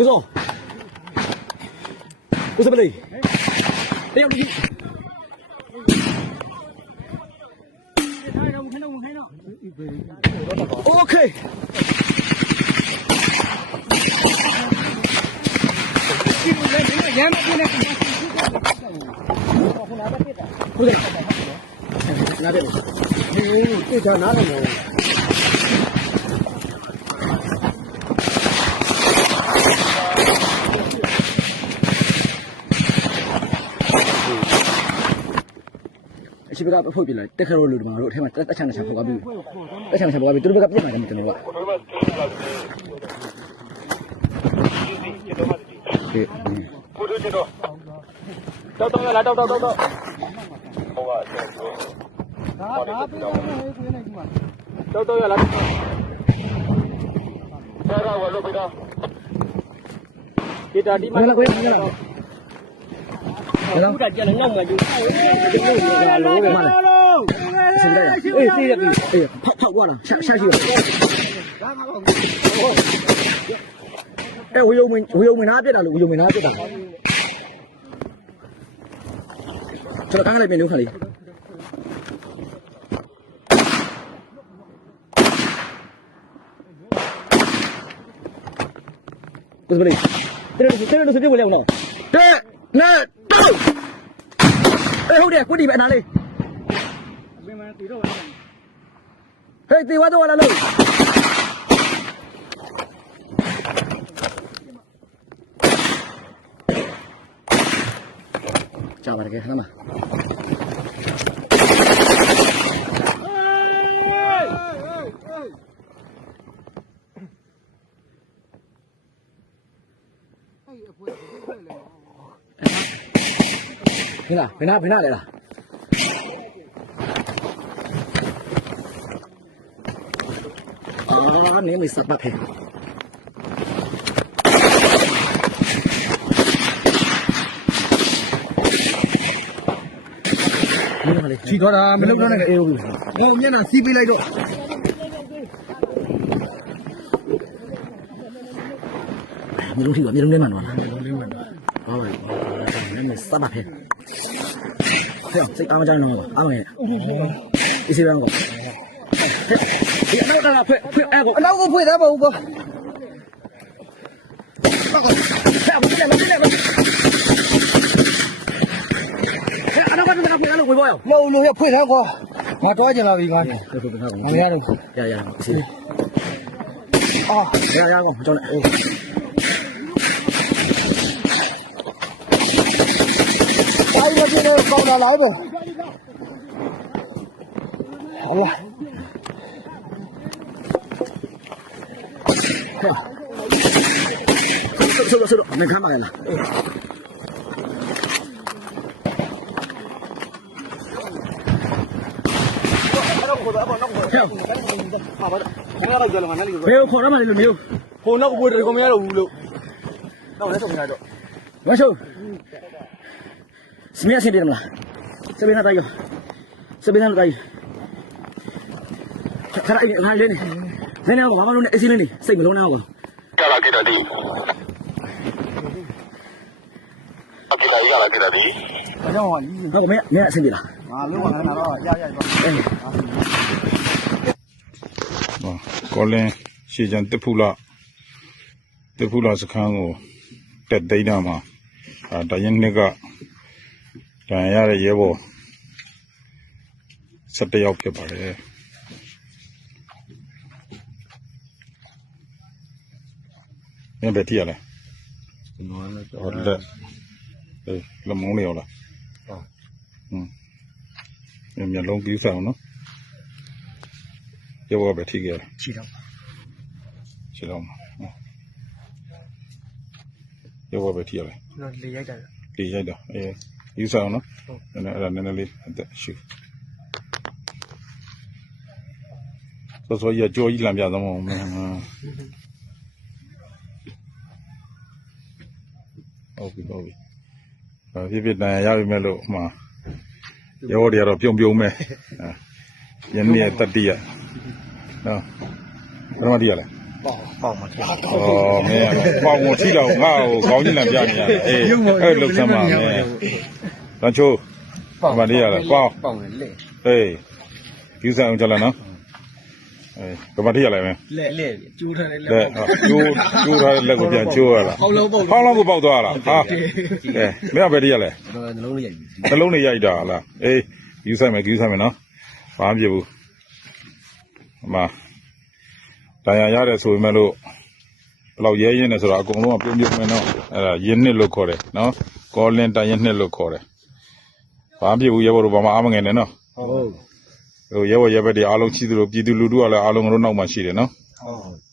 ကိုစောကိုစပလေးတယောက်ဒီโอเคနားတယ်ဒီကနားတယ်နော်အရှိဘကဖွင့်ပြလိုက်တက်ခရိုလို့ဒီမှာတို့အထက်မှာတက်ချန်ချန်ဖွင့်သွားပြီတက်ချန်ချန်ဖွင့်သွားပြီသူတို့ဘက်ကပြစ်မှာတယ်ကျွန်တော်ကကိုတို့ကျွန်တော်တောက်လာတောက်ဟိုကဒါပြီးတော့ဟေးကိုနေဒီမှာတောက်ရလာဆရာကဝလို့ပြတော့ဒီတာဒီမှာကိုရမှာလားဘုရားကျန်ငေါ့မှာယူလာလို့ပဲစင်တယ်အေးစီးရပြီအေးဖောက်သွားတာရှာရှိပါဒါမှမဟုတ်အေးဝီယုံမနာပြစ်တာလို့ဝီယုံမနာပြစ်တာကျွန်တော်ကားလိုက်ပြင်လို့ခါလေးဘယ်လိုလဲတဲ့လို့စပြည့်ဝင်လောက်တဲ့နဲ့တောက်အေးဟုတ်တယ်ကိုတီပဲအနာလေးအပြင်မှာတီတော့ဟေးတီဝါတော့လာလို့ကြောက်ပါကြခဏမှာဘယ်နာလဲလားအာနေမစပ်ပါဖဲချီသွားတာမလုပ်တော့နဲ့အေးဟုတ်ဘူးဟိုမျက်နှာစီးပေးလိုက်တော့မျိုးလုံးထိပါမျိုးလုံးလေးမှန်တော့လားမျိုးလုံးလေးမှန်တော့ဟုတ်ပါဘူးနေစပ်ပါဖဲစိတ်အားမကြောက်တော့အားမရအေးစေးရအောင်ဒီအနောက်ကဖွင့်အဲ့ကိုအနောက်ကိုဖွင့်သားပါဦးကောတော့ကောဆက်မကြည့်နဲ့အနောက်ကဖွင့်လို့ဝေးပေါ်ရောလို့ရဖွင့်သားကွာငါတွားကြလာပြီကွာဟုတ်ဟုတ်ဟုတ်ငါရတော့ရအေးစေးအော်ရကောကြောက်နေအိုးဘာလို့ဒီကောင်းလာလိုက်ပဲ好了，收了，没看买了。没有，跑那么远没有，跑那个位置我们要五楼，那我来送你来着。完手，什么样先别的嘛？这边他打油，这边他打油。ခါရအဲ့လေးနေနေဘာမှလုံးနဲ့အစီလေးနေစိတ်မလုံးနဲ့ဟုတ်ကဲ့လာကြည့်တယ်ဒီအကြည့်လိုက်ရလာကြည့်တယ်ဒီအကြောင်းကဟုတ်မင်းအဆင်ပြေလားငါလုံးဝငါတော့ရတော့ကောလင်းရှေ့ကျန်တစ်ဖူလာစခန်းကိုတက်သိမ်းတာမှာတရင်နှစ်ကတန်ရတဲ့ရဲဘော်17ယောက်ဖြစ်ပါတယ်你别提了，好的，那忙了了，面龙比赛呢，要不别提给了，知道吗？要不别提了，那厉害的，比赛呢，那里的是，所以就一两边的嘛，ဟုတ်ပြီဖြစ်ဖြစ်တန်ရပြီမဲ့လို့မှာရောတွေကတော့ပြုံမဲ့ယနေ့တတိယနော်ဘယ်တော့မှတည်းရလဲ ပေါက်မှာဖြစ် 哦，没有，把我踢了，我搞你那边去，哎，六千嘛，没，篮球，嘛厉害了，包， ပေါက်မယ်လက် 哎，比赛用着了呢，哎，干嘛踢下来没？ လက်ကျိုးထားတဲ့လက် 对，揪他那个变揪了，好了不爆多了啊？哎，没有别踢下来， ကျွန်တော်နှလုံးလေးရိုက်ပြီ နှလုံးလေးရိုက်တာလားအေးယူဆိုင်မယ်နော်ဘာမှမဖြစ်ဘူးအမတရားရတယ်ဆိုပေမဲ့လို့ဘယ်လောက်ရဲရင်လဲဆိုတော့အကုန်လုံးကပြုံးပြုံးမယ်နော်အဲ့ဒါရင်းနှစ်လို့ခေါ်တယ်နော်ကောလင်းတိုင်းရင်းနှစ်လို့ခေါ်တယ်ဘာမှမဖြစ်ဘူးရဲဘော်တို့ဘာမှအားမငယ်နဲ့နော် ဟုတ် ဟိုရဲဘော်ရဲဘက်တွေအားလုံးချီးသူတို့ပြည်သူလူထုကလည်းအားလုံးတို့နောက်မှရှိတယ်နော် ဟုတ်